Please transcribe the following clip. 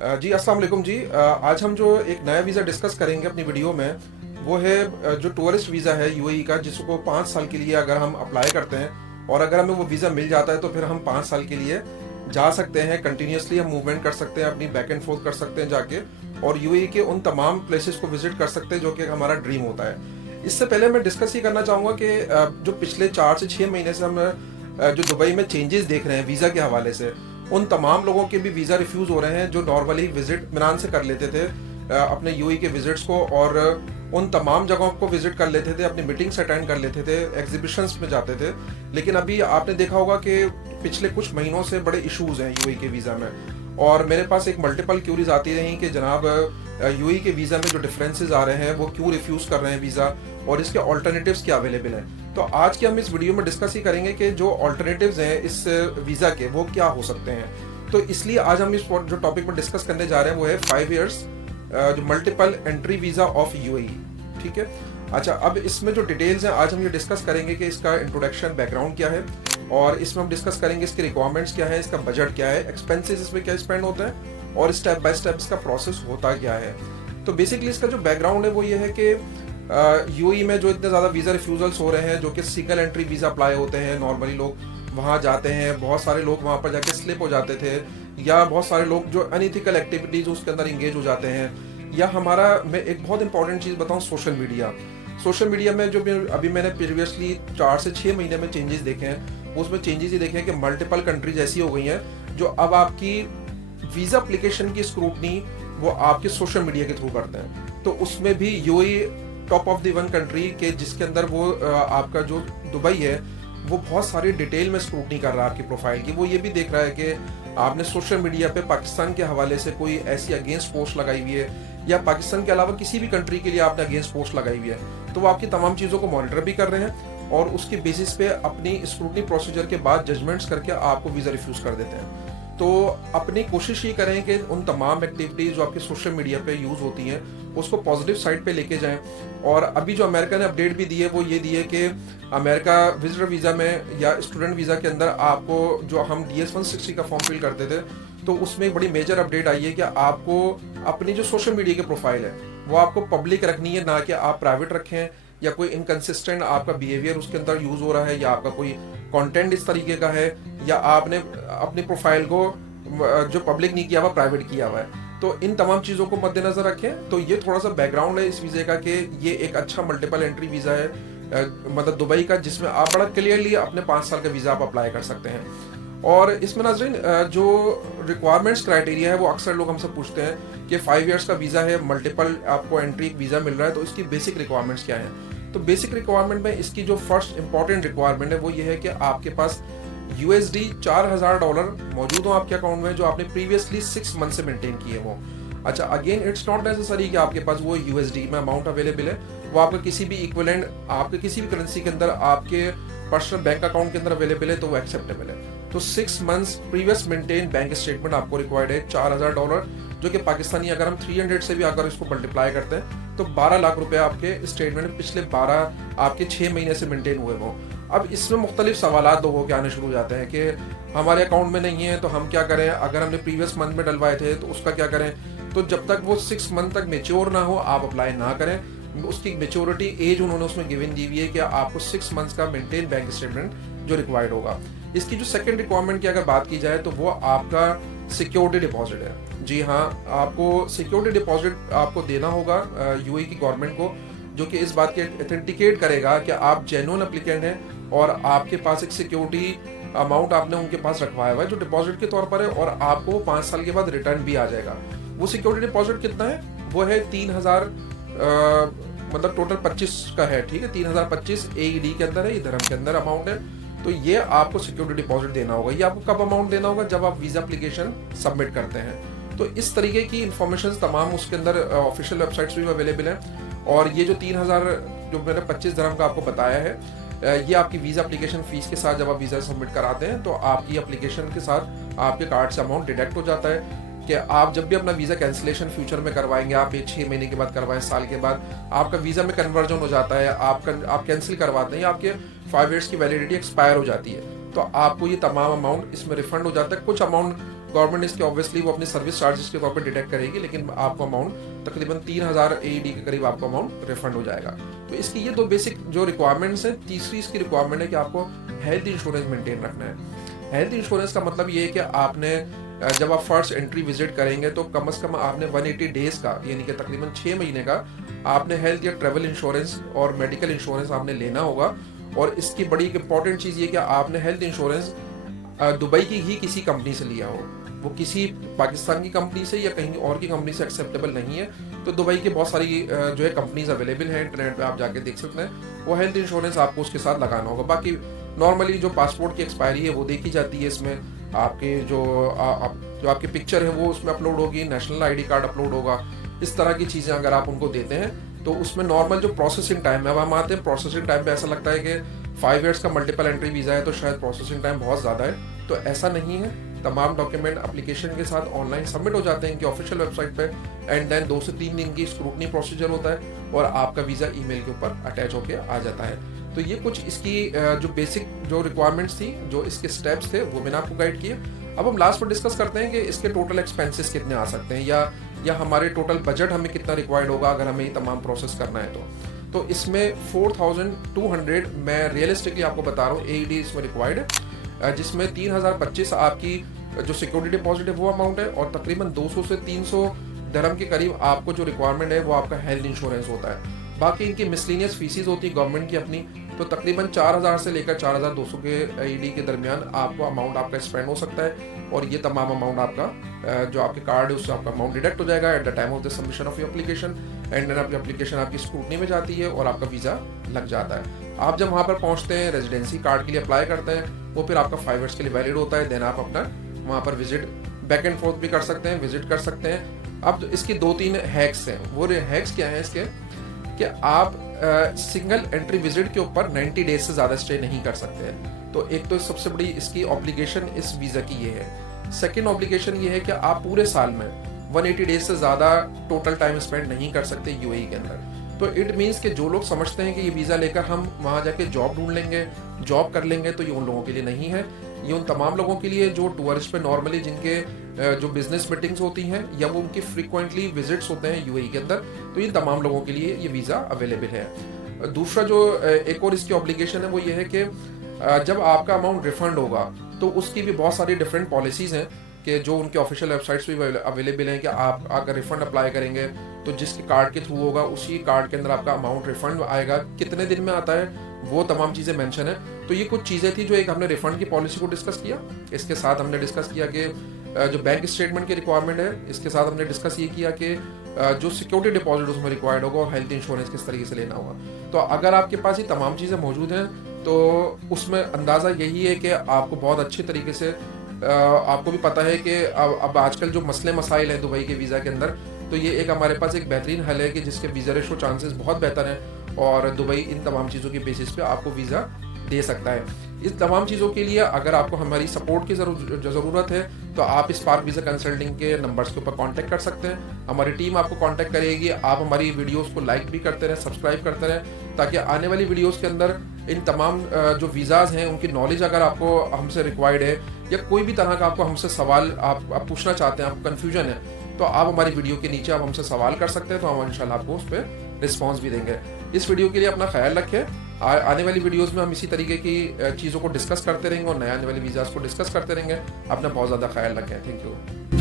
जी अस्सलाम वालेकुम जी। आज हम जो एक नया वीज़ा डिस्कस करेंगे अपनी वीडियो में, वो है जो टूरिस्ट वीज़ा है यूएई का, जिसको 5 साल के लिए अगर हम अप्लाई करते हैं और अगर हमें वो वीज़ा मिल जाता है तो फिर हम 5 साल के लिए जा सकते हैं। कंटिन्यूसली हम मूवमेंट कर सकते हैं, अपनी बैक एंड फोर्थ कर सकते हैं जाके, और यूएई के उन तमाम प्लेसेस को विजिट कर सकते हैं जो कि हमारा ड्रीम होता है। इससे पहले मैं डिस्कस ये करना चाहूँगा कि जो पिछले 4 से 6 महीने से हम जो दुबई में चेंजेस देख रहे हैं वीज़ा के हवाले से, उन तमाम लोगों के भी वीज़ा रिफ्यूज़ हो रहे हैं जो नॉर्मली विजिट मिलान से कर लेते थे अपने यूएई के विजिट्स को, और उन तमाम जगहों को विजिट कर लेते थे, अपनी मीटिंग्स अटेंड कर लेते थे, एग्जीबिशंस में जाते थे। लेकिन अभी आपने देखा होगा कि पिछले कुछ महीनों से बड़े इश्यूज हैं यूएई के वीज़ा में, और मेरे पास एक मल्टीपल क्यूरीज आती रही कि जनाब यूएई के वीज़ा में जो डिफरेंसेस आ रहे हैं वो क्यों रिफ्यूज़ कर रहे हैं वीज़ा, और इसके ऑल्टरनेटिव्स क्या अवेलेबल हैं। तो आज के हम इस वीडियो में डिस्कस ही करेंगे कि जो ऑल्टरनेटिव्स हैं इस वीज़ा के वो क्या हो सकते हैं। तो इसलिए आज हम इस जो टॉपिक पर डिस्कस करने जा रहे हैं वो है 5 इयर्स जो multiple entry visa of UAE. ठीक है। अच्छा, अब इसमें जो डिटेल्स हैं आज हम ये डिस्कस करेंगे कि इसका इंट्रोडक्शन बैकग्राउंड क्या है, और इसमें हम डिस्कस करेंगे इसके रिक्वायरमेंट्स क्या है, इसका बजट क्या है, एक्सपेंसेस इसमें क्या स्पेंड होते हैं, और स्टेप बाय स्टेप इसका प्रोसेस होता क्या है। तो बेसिकली इसका जो बैकग्राउंड है वो ये है कि यूएई में जो इतने ज़्यादा वीज़ा रिफ्यूजल्स हो रहे हैं, जो कि सिंगल एंट्री वीज़ा अप्लाई होते हैं, नॉर्मली लोग वहाँ जाते हैं, बहुत सारे लोग वहाँ पर जाके स्लिप हो जाते थे, या बहुत सारे लोग जो अनइथिकल एक्टिविटीज़ उसके अंदर इंगेज हो जाते हैं, या हमारा मैं एक बहुत इंपॉर्टेंट चीज़ बताऊँ, सोशल मीडिया में जो अभी मैंने प्रीवियसली 4 से 6 महीने में चेंजेस देखे हैं, उसमें चेंजेस ये देखे हैं कि मल्टीपल कंट्रीज ऐसी हो गई हैं जो अब आपकी वीज़ा एप्लीकेशन की स्क्रूटनी वो आपके सोशल मीडिया के थ्रू करते हैं। तो उसमें भी UAE top of the one country के, जिसके अंदर वो आपका जो दुबई है वो बहुत सारी डिटेल में स्क्रूटनी कर रहा है आपकी प्रोफाइल की। वो ये भी देख रहा है कि आपने सोशल मीडिया पे पाकिस्तान के हवाले से कोई ऐसी अगेंस्ट पोस्ट लगाई हुई है, या पाकिस्तान के अलावा किसी भी कंट्री के लिए आपने अगेंस्ट पोस्ट लगाई हुई है, तो वो आपकी तमाम चीज़ों को मॉनिटर भी कर रहे हैं, और उसके बेसिस पे अपनी स्क्रूटनी प्रोसीजर के बाद जजमेंट्स करके आपको वीज़ा रिफ्यूज़ कर देते हैं। तो अपनी कोशिश ये करें कि उन तमाम एक्टिविटीज़ जो आपके सोशल मीडिया पे यूज़ होती हैं उसको पॉजिटिव साइड पे लेके जाएं। और अभी जो अमेरिका ने अपडेट भी दी है वो ये दी है कि अमेरिका विजिटर वीज़ा में या स्टूडेंट वीज़ा के अंदर आपको, जो हम DS-160 का फॉर्म फिल करते थे, तो उसमें एक बड़ी मेजर अपडेट आई है कि आपको अपनी जो सोशल मीडिया की प्रोफाइल है वो आपको पब्लिक रखनी है, ना कि आप प्राइवेट रखें, या कोई इनकंसिस्टेंट आपका बिहेवियर उसके अंदर यूज़ हो रहा है, या आपका कोई कंटेंट इस तरीके का है, या आपने अपनी प्रोफाइल को जो पब्लिक नहीं किया हुआ प्राइवेट किया हुआ है। तो इन तमाम चीज़ों को मद्देनजर रखें। तो ये थोड़ा सा बैकग्राउंड है इस वीज़े का कि ये एक अच्छा मल्टीपल एंट्री वीज़ा है, मतलब दुबई का, जिसमें आप बड़ा क्लियरली अपने 5 साल का वीज़ा आप अप्लाई कर सकते हैं। और इसमें नाज़रीन जो रिक्वायरमेंट्स क्राइटेरिया है वो अक्सर लोग हमसे पूछते हैं कि 5 इयर्स का वीज़ा है, मल्टीपल आपको एंट्री वीज़ा मिल रहा है, तो इसकी बेसिक रिक्वायरमेंट्स क्या हैं। तो बेसिक रिक्वायरमेंट में इसकी जो फर्स्ट इंपॉर्टेंट रिक्वायरमेंट है वो ये है कि आपके पास USD $4000 मौजूद हो आपके अकाउंट में, जो आपने प्रीवियसली 6 मंथ से मेंटेन किए हो। अच्छा, अगेन इट्स नॉट नेसेसरी कि आपके पास वो USD में अमाउंट अवेलेबल है, वो आपका किसी भी इक्विवेलेंट आपके किसी भी करेंसी के अंदर आपके पर्सनल बैंक अकाउंट के अंदर अवेलेबल है, तो वो एक्सेप्टेबल है। तो 6 months previous maintain bank statement आपको रिक्वायर्ड है, $4000, जो कि पाकिस्तानी अगर हम 300 से भी अगर इसको मल्टीप्लाई करते हैं तो 12 लाख रुपए आपके स्टेटमेंट पिछले 12 आपके 6 महीने से मेंटेन हुए हों। अब इसमें मुख्तलिफ सवालात लोगों के आने शुरू हो जाते हैं कि हमारे अकाउंट में नहीं है तो हम क्या करें, अगर हमने प्रीवियस मंथ में डलवाए थे तो उसका क्या करें। तो जब तक वो 6 मंथ तक मेच्योर ना हो आप अप्लाई ना करें। उसकी मेच्योरिटी एज उन्होंने उसमें गिवन दी हुई है कि आपको 6 मंथ्स का मेंटेन बैंक स्टेटमेंट जो रिक्वायर्ड होगा। इसकी जो सेकंड रिक्वायरमेंट की अगर बात की जाए तो वो आपका सिक्योरिटी डिपॉजिट है। जी हाँ, आपको सिक्योरिटी डिपॉजिट आपको देना होगा यूएई की गवर्नमेंट को, जो कि इस बात के ऑथेंटिकेट करेगा कि आप जेन्युइन एप्लीकेंट हैं और आपके पास एक सिक्योरिटी अमाउंट आपने उनके पास रखवाया हुआ है जो डिपॉजिट के तौर पर है, और आपको 5 साल के बाद रिटर्न भी आ जाएगा। वो सिक्योरिटी डिपॉजिट कितना है, वो है 3000, मतलब टोटल 25 का है। ठीक है, 3025 AED के अंदर है, ये धर्म के अंदर अमाउंट है। तो ये आपको सिक्योरिटी डिपॉजिट देना होगा। ये आपको कब अमाउंट देना होगा, जब आप वीज़ा एप्लीकेशन सबमिट करते हैं। तो इस तरीके की इंफॉर्मेशन तमाम उसके अंदर ऑफिशियल वेबसाइट्स भी अवेलेबल हैं। और ये जो 3000 जो मैंने 25 dirham का आपको बताया है, ये आपकी वीज़ा एप्लीकेशन फ़ीस के साथ जब आप वीज़ा सबमिट कराते हैं तो आपकी एप्लीकेशन के साथ आपके कार्ड से अमाउंट डिडक्ट हो जाता है कि आप जब भी अपना वीज़ा कैंसिलेशन फ्यूचर में करवाएंगे, आप ये 6 महीने के बाद करवाएं, साल के बाद आपका वीज़ा में कन्वर्जन हो जाता है, आप कैंसिल करवाते हैं, आपके 5 इयर्स की वैलिडिटी एक्सपायर हो जाती है, तो आपको ये तमाम अमाउंट इसमें रिफंड हो जाता है। कुछ अमाउंट गवर्नमेंट इसके ऑब्वियसली वो अपनी सर्विस चार्जेस के तौर पर डिटेक्ट करेगी, लेकिन आपको अमाउंट तकरीबन 3000 AED के करीब आपको अमाउंट रिफंड हो जाएगा। तो इसकी ये दो बेसिक जो रिक्वायरमेंट्स हैं। तीसरी इसकी रिक्वायरमेंट है कि आपको हेल्थ इंश्योरेंस मेंटेन रखना है। हेल्थ इंश्योरेंस का मतलब ये है कि आपने जब आप फर्स्ट एंट्री विजिट करेंगे तो कम से कम आपने 180 डेज का, यानी कि तकरीबन 6 महीने का आपने हेल्थ या ट्रेवल इंश्योरेंस और मेडिकल इंश्योरेंस आपने लेना होगा। और इसकी बड़ी इंपॉर्टेंट चीज़ ये कि आपने हेल्थ इंश्योरेंस दुबई की ही किसी कंपनी से लिया हो, वो किसी पाकिस्तान की कंपनी से या कहीं और की कंपनी से एक्सेप्टेबल नहीं है। तो दुबई की बहुत सारी जो है कंपनीज अवेलेबल हैं, इंटरनेट पे आप जाके देख सकते हैं। वो हेल्थ इंश्योरेंस आपको उसके साथ लगाना होगा। बाकी नॉर्मली जो पासपोर्ट की एक्सपायरी है वो देखी जाती है इसमें, आपके जो आपकी पिक्चर है वो उसमें अपलोड होगी, नेशनल ID कार्ड अपलोड होगा। इस तरह की चीज़ें अगर आप उनको देते हैं तो उसमें नॉर्मल जो प्रोसेसिंग टाइम है, अब हम आते हैं प्रोसेसिंग टाइम पे, ऐसा लगता है कि 5 ईयर्स का मल्टीपल एंट्री वीज़ा है तो शायद प्रोसेसिंग टाइम बहुत ज़्यादा है। तो ऐसा नहीं है। तमाम डॉक्यूमेंट एप्लीकेशन के साथ ऑनलाइन सबमिट हो जाते हैं इनकी ऑफिशियल वेबसाइट पे, एंड देन 2 से 3 दिन की स्क्रूटनी प्रोसीजर होता है और आपका वीज़ा ईमेल के ऊपर अटैच होके आ जाता है। तो ये कुछ इसकी जो बेसिक जो रिक्वायरमेंट्स थी, जो इसके स्टेप्स थे, वो मैंने आपको गाइड किए। अब हम लास्ट पर डिस्कस करते हैं कि इसके टोटल एक्सपेंसेस कितने आ सकते हैं, या हमारे टोटल बजट हमें कितना रिक्वायर्ड होगा अगर हमें ये तमाम प्रोसेस करना है। तो इसमें 4200 मैं रियलिस्टिकली आपको बता रहा हूँ AED इसमें रिक्वायर्ड है, जिसमें 3025 आपकी जो सिक्योरिटी डिपॉजिट है वो अमाउंट है, और तकरीबन 200 से 300 दरहम के करीब आपको जो रिक्वायरमेंट है वो आपका हेल्थ इंश्योरेंस होता है। बाकी इनकी मिसलिनियस फीसिस होती है गवर्नमेंट की अपनी, तो तकरीबन 4000 से लेकर 4200 के AED के दरमियान आपको अमाउंट आपका स्पेंड हो सकता है। और ये तमाम अमाउंट आपका जो आपके कार्ड है उससे आपका अमाउंट डिडक्ट हो जाएगा at the time of the submission of your application, and then आपकी एप्लीकेशन आपकी स्क्रूटनी में जाती है और आपका वीज़ा लग जाता है। आप जब वहाँ पर पहुँचते हैं, रेजिडेंसी कार्ड के लिए अप्लाई करते हैं, वो फिर आपका 5 ईयर्स के लिए वैलिड होता है। देन आप अपना वहाँ पर विजिट बैक एंड फोर्थ भी कर सकते हैं, विजिट कर सकते हैं। अब इसकी 2-3 हैक्स हैं। वो हैक्स क्या है इसके, कि आप सिंगल एंट्री विजिट के ऊपर 90 डेज से ज़्यादा स्टे नहीं कर सकते हैं। तो एक तो सबसे बड़ी इसकी ऑब्लिगेशन इस वीज़ा की ये है। सेकेंड ऑब्लिगेशन ये है कि आप पूरे साल में 180 डेज से ज़्यादा टोटल टाइम स्पेंड नहीं कर सकते UAE के अंदर। तो इट मीन्स कि जो लोग समझते हैं कि ये वीज़ा लेकर हम वहाँ जाके जॉब ढूंढ लेंगे, जॉब कर लेंगे, तो ये उन लोगों के लिए नहीं है। ये उन तमाम लोगों के लिए जो टूरिस्ट पे नॉर्मली जिनके जो बिजनेस मीटिंग्स होती हैं या वो उनकी फ्रीक्वेंटली विजिट्स होते हैं UAE के अंदर, तो इन तमाम लोगों के लिए ये वीज़ा अवेलेबल है। दूसरा जो एक और इसकी ऑब्लिगेशन है वो ये है कि जब आपका अमाउंट रिफंड होगा तो उसकी भी बहुत सारी डिफरेंट पॉलिसीज़ हैं कि जो उनके ऑफिशियल वेबसाइट्स पे अवेलेबल हैं कि आप अगर रिफंड अप्लाई करेंगे तो जिसके कार्ड के थ्रू होगा उसी कार्ड के अंदर आपका अमाउंट रिफंड आएगा, कितने दिन में आता है, वो तमाम चीज़ें मेंशन है। तो ये कुछ चीज़ें थी जो एक हमने रिफंड की पॉलिसी को डिस्कस किया। इसके साथ हमने डिस्कस किया कि जो बैंक स्टेटमेंट की रिक्वायरमेंट है, इसके साथ हमने डिस्कस ये किया कि जो सिक्योरिटी डिपॉजिट उसमें रिक्वायर्ड होगा और हेल्थ इंश्योरेंस किस तरीके से लेना होगा। तो अगर आपके पास ये तमाम चीज़ें मौजूद हैं तो उसमें अंदाज़ा यही है कि आपको बहुत अच्छे तरीके से आपको भी पता है कि अब आजकल जो मसले मसाइल हैं दुबई के वीज़ा के अंदर, तो ये एक हमारे पास एक बेहतरीन हल है कि जिसके वीज़ा रेशो चांसेस बहुत बेहतर हैं और दुबई इन तमाम चीज़ों के बेसिस पे आपको वीज़ा दे सकता है। इस तमाम चीज़ों के लिए अगर आपको हमारी सपोर्ट की ज़रूरत है तो आप स्पार्क वीज़ा कंसल्टिंग के नंबर्स के ऊपर कांटेक्ट कर सकते हैं। हमारी टीम आपको कांटेक्ट करेगी। आप हमारी वीडियोस को लाइक भी करते रहें, सब्सक्राइब करते रहें, ताकि आने वाली वीडियोस के अंदर इन तमाम जो वीज़ाज़ हैं उनकी नॉलेज अगर आपको हमसे रिक्वायर्ड है या कोई भी तरह का आपको हमसे सवाल आप पूछना चाहते हैं, आपको कन्फ्यूजन है, तो आप हमारी वीडियो के नीचे आप हमसे सवाल कर सकते हैं, तो हम इंशाल्लाह आपको उस पर रिस्पॉन्स भी देंगे। इस वीडियो के लिए अपना ख्याल रखें। आने वाली वीडियोस में हम इसी तरीके की चीज़ों को डिस्कस करते रहेंगे और नए आने वाली वीज़ास को डिस्कस करते रहेंगे। अपना बहुत ज़्यादा ख्याल रखें। Thank you.